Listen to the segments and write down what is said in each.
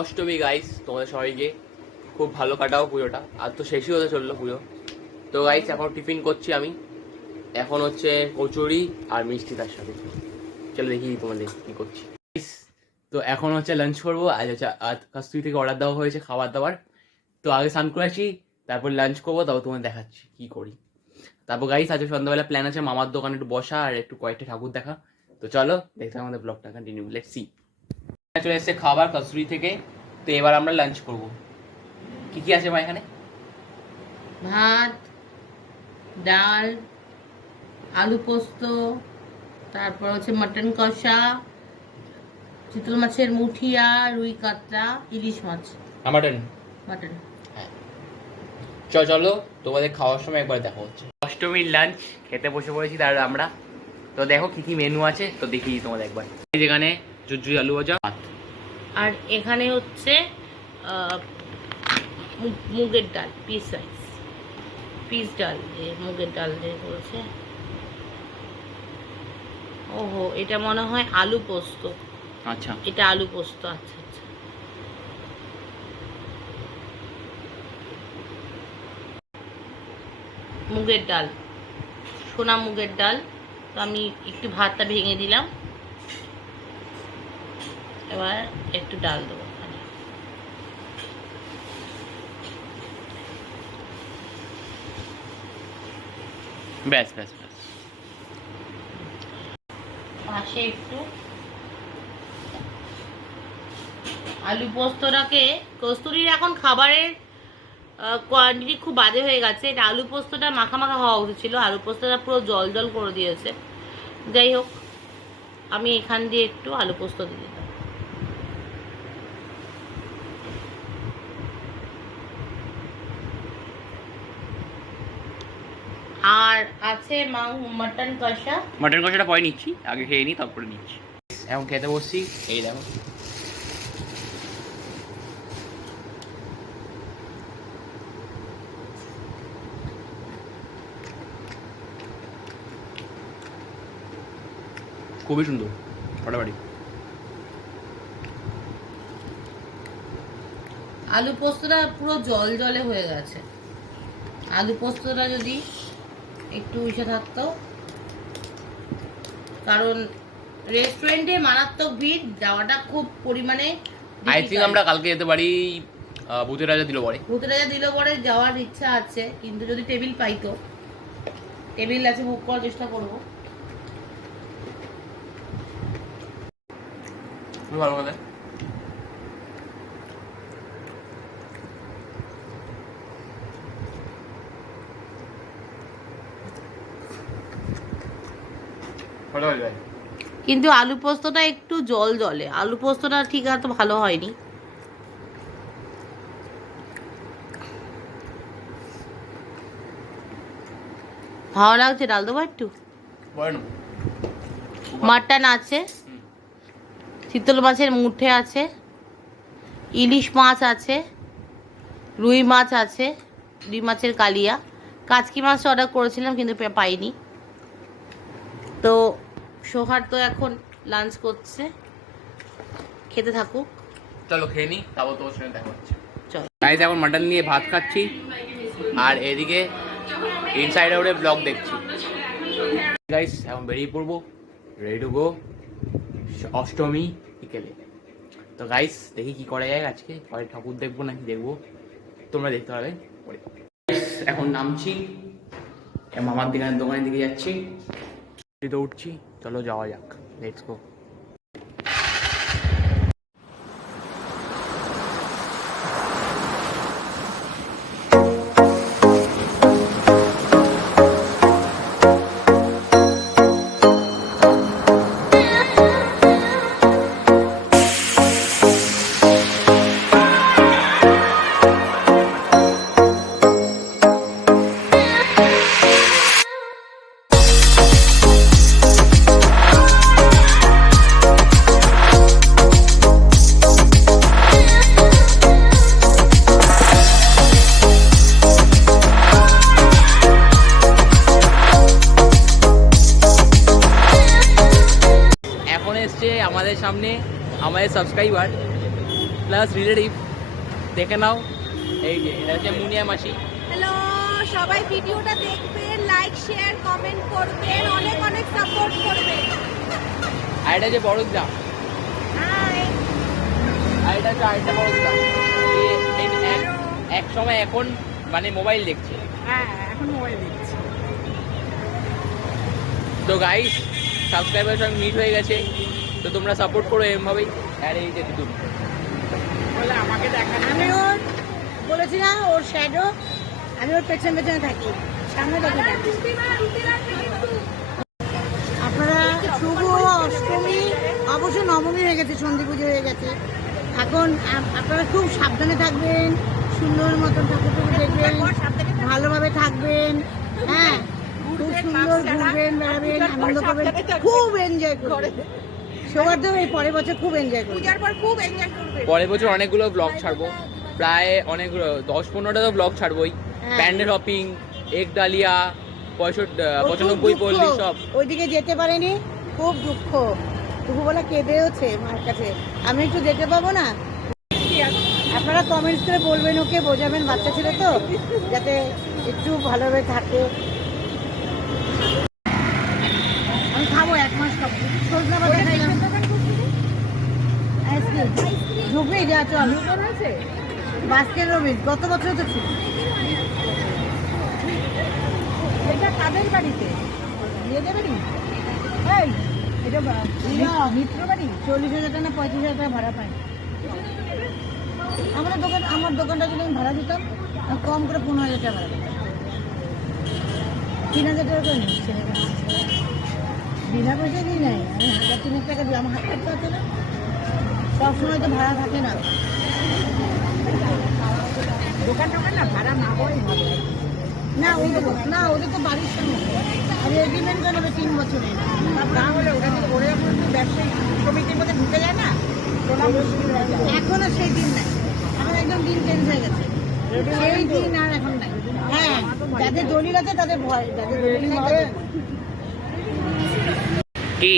Ashtami guys, তোমাদের সবাইকে খুব ভালো কাটাও পুজোটা। আর তো শেষই হতে চললো পুজো। তো গাইস এখন টিফিন করছি আমি। এখন হচ্ছে কচুরি আর মিষ্টি তার সাথে। চলো দেখি তোমাদের কি করছি। তো এখন হচ্ছে লাঞ্চ করবো। আজ হচ্ছে কাস্তুরি থেকে অর্ডার দেওয়া হয়েছে খাবার দাবার। তো আগে স্নান করে আসি, তারপর লাঞ্চ করবো, তারপর তোমাদের দেখাচ্ছি কি করি। তারপর গাইস আজকে সন্ধ্যাবেলা প্ল্যান আছে মামার দোকানে একটু বসা আর একটু কয়েকটা ঠাকুর দেখা। তো চলো দেখতে আমাদের ব্লগটা কন্টিনিউ, লেটস সি। চলে এসেছে খাবার কাস্তুরি থেকে। তো এবার আমরা লাঞ্চ করব। কি কি আছে মা এখানে? ভাত, ডাল, আলু পোস্ত, তারপর হচ্ছে মটন কষা, চিতল মাছের মুঠিয়া, রুই কাতলা, ইলিশ মাছ। মাটন। মাটন। হ্যাঁ চলো তোমাদের খাওয়ার সময় একবার দেখা হচ্ছে। অষ্টমীর লাঞ্চ খেতে বসে পড়েছি তার আমরা। তো দেখো কি কি মেনু আছে, তো দেখি তোমাদের একবার। যেখানে জুজুই আলু ভাজা, আর এখানে হচ্ছে মুগের ডাল, পিস ডাল, মুগের ডাল দিয়ে করেছে। ওহো, এটা মনে হয় আলু পোস্ত। আচ্ছা এটা আলু পোস্ত। আচ্ছা আচ্ছা। মুগের ডাল, সোনা মুগের ডাল। তো আমি একটু ভাতটা ভেঙে দিলাম, এবার একটু ডাল দেবো। ব্যাস ব্যাস ব্যাস। পাশে একটু আলু পোস্তটাকে, কস্তুরীর এখন খাবারের কোয়ান্টিটি খুব বাজে হয়ে গেছে। এটা আলু পোস্তটা মাখা মাখা হওয়া উচিত ছিল, আলু পোস্তটা পুরো জল জল করে দিয়েছে। যাই হোক, আমি এখান দিয়ে একটু আলু পোস্ত দিয়ে দিলাম। আর আছে মটন কষা। মটন কষাটা পরে নিচ্ছি, আগে খেয়ে নিই তারপরে নিচ্ছি। এখন খেতে বসছি, এই দেখো। খুবই সুন্দর ফাটাফাটি। আলু পোস্তটা পুরো জল জলে হয়ে গেছে। আলু পোস্তটা যদি একটু ইসে থাকতো, কারণ রেস্টুরেন্টে মারাত্মক ভিড়, যাওয়াটা খুব পরিমাণে। আই থিঙ্ক আমরা কালকে যেতে পারি ভূতের রাজা দিল পরে। ভূতের রাজা দিল পরে যাওয়ার ইচ্ছা আছে, কিন্তু যদি টেবিল পাইতো। টেবিল আছে, বুক করার চেষ্টা করবো। ভালো কথা। কিন্তু আলু পোস্তটা একটু জল জলে, আলু পোস্তটা ঠিক আছে, ভালো হয়নি। ভালো লাগছে। ডাল দেবো একটু। মাটন আছে, চিতল মাছের মুঠে আছে, ইলিশ মাছ আছে, রুই মাছ আছে, রুই মাছের কালিয়া, কাচকি মাছ অর্ডার করেছিলাম কিন্তু পাইনি। তো সোহার তো এখন লাঞ্চ করছে, খেতে থাকুক। চলো খেয়ে নি, তারপর তোমার সঙ্গে দেখা হচ্ছে। চলো গাইস এখন মাটন নিয়ে ভাত খাচ্ছি, আর এদিকে ইনসাইড আউটের ব্লগ দেখছি। গাইস এখন বেরিয়ে পড়বো, রেডি টু গো অষ্টমী বিকেলে। তো গাইস দেখি কি করা যায় আজকে, পরে ঠাকুর দেখবো নাকি দেখবো, তোমরা দেখতে পাবে পরে। এখন নামছি, মামার দোকানের দিকে যাচ্ছি, তো উঠছি। চলো যাওয়া যাক, লেটস গো। আমাদের সামনে আমাদের সাবস্ক্রাইবার প্লাস রিলেটিভ। দেখে নাও, এই যে এটা হচ্ছে মুনিয়া মাসি। হ্যালো, সবাই ভিডিওটা দেখবেন, লাইক শেয়ার কমেন্ট করবেন, অনেক অনেক সাপোর্ট করবেন। আর এটা যে বড় দিদা, হাই। আর এটা হচ্ছে আরেকটা বড় দিদা। এক সময় এখন মানে মোবাইল দেখছে। হ্যাঁ, এখন মোবাইল দেখছি। তো গাইস, সাবস্ক্রাইবার সঙ্গে মিট হয়ে গেছে, তো তোমরা সাপোর্ট করো এমভাবেই। আর এই যে দুটো বলে আমাকে দেখান। আমি ওর বলেছি না, ওর শ্যাডো, আমি ওর পেছনে পেছনে থাকি, সামনে দেখে থাকি। আপনারা শুভ অষ্টমী, অবশ্য নবমী হয়ে গেছে, সন্ধি পুজো হয়ে গেছে। এখন আপনারা খুব সাবধানে থাকবেন, সুন্দর মতন ঠাকুর দেখবেন, ভালোভাবে থাকবেন। হ্যাঁ, খুব সুন্দর ঘুরবেন, বেড়াবেন, আনন্দ করবেন, খুব এনজয় করবেন। সবার তো এই পরের বছর খুব এনজয় করবেন, পূজার পর খুব এনজয় করবেন। পরের বছর অনেকগুলো ব্লগ ছাড়বো, প্রায় অনেকগুলো 10-15টা তো ব্লগ ছাড়বোই। প্যান্ডেল হপিং, এক ডালিয়া, 95 পল্লী সব। ওইদিকে যেতে পারেনি, খুব দুঃখ। দুপুরবেলা কেঁদেওছে মার কাছে, আমি একটু যেতে পাবো না। আপনারা কমেন্টস করে বলবেন, ওকে বোঝাবেন, বাচ্চা ছেলে তো, যাতে একটু ভালোভাবে থাকে। আমি খাবো, 1 মাস খাবো। সজনা পাতা খাইলাম, আইসক্রিম ঢুকবে, যা চল। বাস্কেট রবিস গত বছর তো ছিল। এটা কাদের বাড়িতে দিয়ে দেবে নি? এই, এটা মিত্র বাড়ি। 40,000 টাকা না 35,000 টাকা ভাড়া পায়। আমার দোকানটা যদি আমি ভাড়া দিতাম, কম করে 15,000 টাকা ভাড়া দিতাম। 3,000 টাকা করে নিচ্ছে, বিনা পয়সা দিই নাই। আমি 1,000-3,000 টাকা দিই, আমার হাত খরচা আছে না, সবসময় তো ভাড়া থাকে না। দোকান না ভাড়া না হয় ভালো না। ওদের তো বাড়ির সামনে, আর এগ্রিমেন্ট করে নেবে 3 বছরের। তাহলে ওরা যদি ওরা যখন ব্যবসায়ী সমিতির মধ্যে ঢুকে যায় না, এখন আর সেই দিন নাই, এখন একদম দিন চেঞ্জ হয়ে গেছে। সেই দিন আর এখন নাই। হ্যাঁ, যাদের দলিল আছে তাদের ভয়, যাদের দলিল নেই তাদের ভয়। কি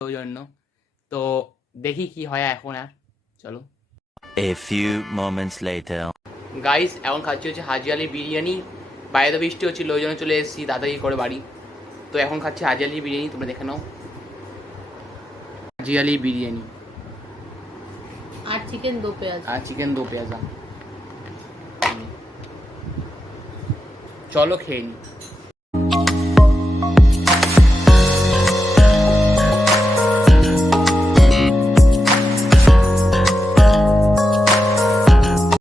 ওই জন্য তো দেখি কি হয় এখন। আর চলো, A few moments later. Guys এখন খাচ্ছি হচ্ছে হাজি আলি বিরিয়ানি। বাইরে বৃষ্টি হচ্ছিল, ওই জন্য চলে এসেছি তাড়াতাড়ি করে বাড়ি। তো এখন খাচ্ছি হাজি আলি বিরিয়ানি, তোমরা দেখে নাও। হাজি আলি বিরিয়ানি আর চিকেন দো পেঁয়াজ। দো পেঁয়াজা। চলো খেয়ে নি।